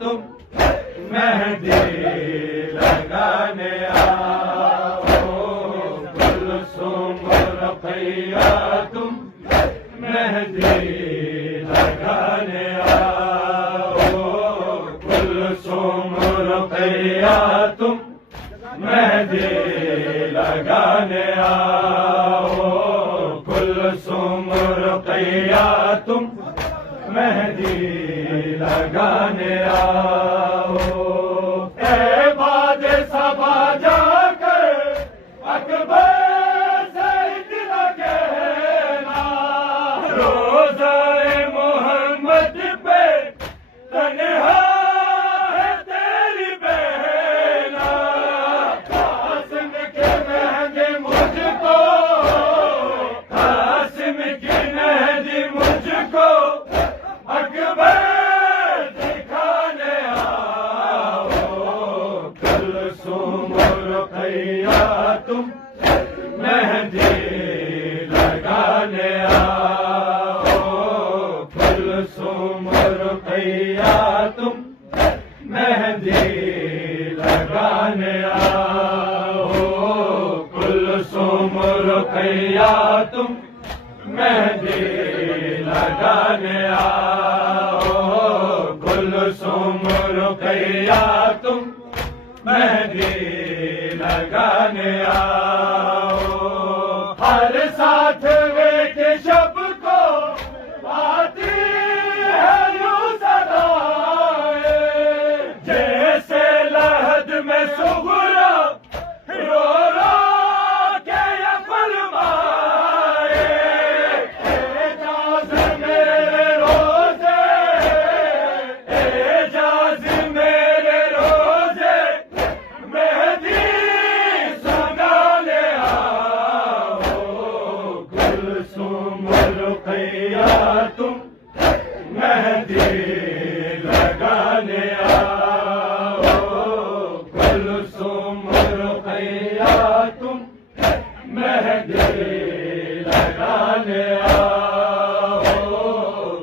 तुम मेहंदी लगाने आओ। कुलसुम रुक़ैया तुम मेहंदी लगाने आओ। कुलसुम रुक़ैया तुम मेहंदी लगाने आओ। कुलसुम रुक़ैया तुम मेहंदी लगाने आओ। ए बाज सबा जाकर अकबर से इतना कहना, रोज़ाए मोहम्मद पे तन्हा है तेरी बहना। कासिम के मेहंदी मुझको, कासिम की मेहंदी मुझको अकबर दिखाने आओ। कुलसुम रुक़ैया तुम मेहंदी लगाने आओ। कुलसुम रुक़ैया तुम मेहंदी लगाने आओ। कुलसुम रुक़ैया तुम मेहंदी लगाने आओ। कुलसुम रुक़ैया तुम मेहंदी लगाने आओ। हर साथ वे के शब को आती है यूं सदाए, जैसे लहद में सुगरा रो रो के ये फरमाए। एजाज़ मेरे रोज़े, एजाज़ मेरे रोज़े मेहंदी सुनाने आओ। कुलसुम रुक़ैया तुम मेहंदी लगाने आओ। कुलसुम रुक़ैया तुम मेहंदी लगाने आओ।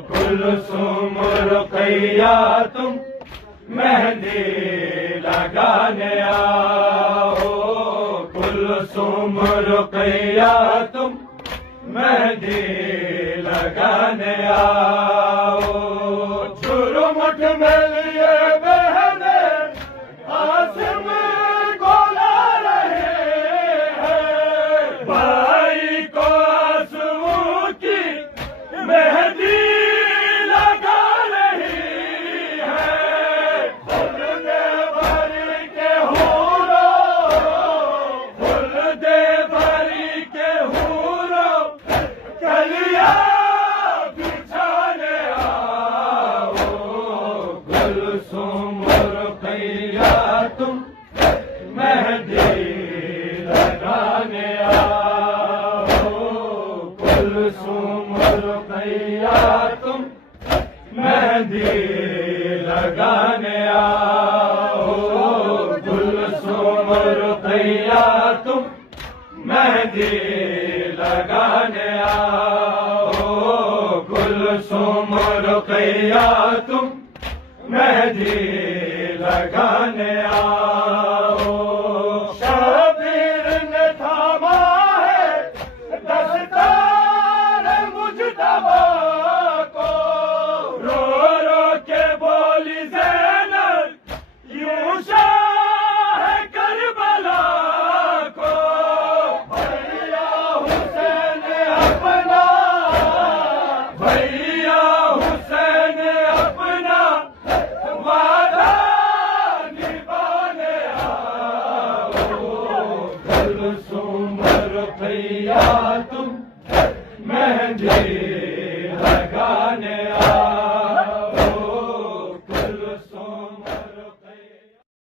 कुलसुम रुक़ैया तुम मेहंदी लगाने आओ। कुलसुम रुक़ैया तुम मेहंदी लगाने आओ। झुरमुट में लिए बहने आसिम को ला रहे हैं, भाई को आंसुओं की मेहंदी लगा रही है। फूल दे भरी के हूरो, फूल दे भरी के हूरो कलिया बिछाने आओ। कुलसुम रुक़ैया तुम मेहंदी लगाने आओ। कुलसुम रुक़ैया तुम मेहंदी लगाने आओ। कुलसुम रुक़ैया तुम मेहंदी लगाने आओ। कुलसुम रुक़ैया तुम मेहंदी लगाने आओ। शबीर ने थामा है दस्तार मुजतबा को, रो रो के बोली ज़ैनब यूं शाह करबला को। भैया हुसैन अपना, भैया हुसैन अपना वादा निभाने आओ। कुलसुम रुक़ैया तुम मेहंदी लगाने आओ।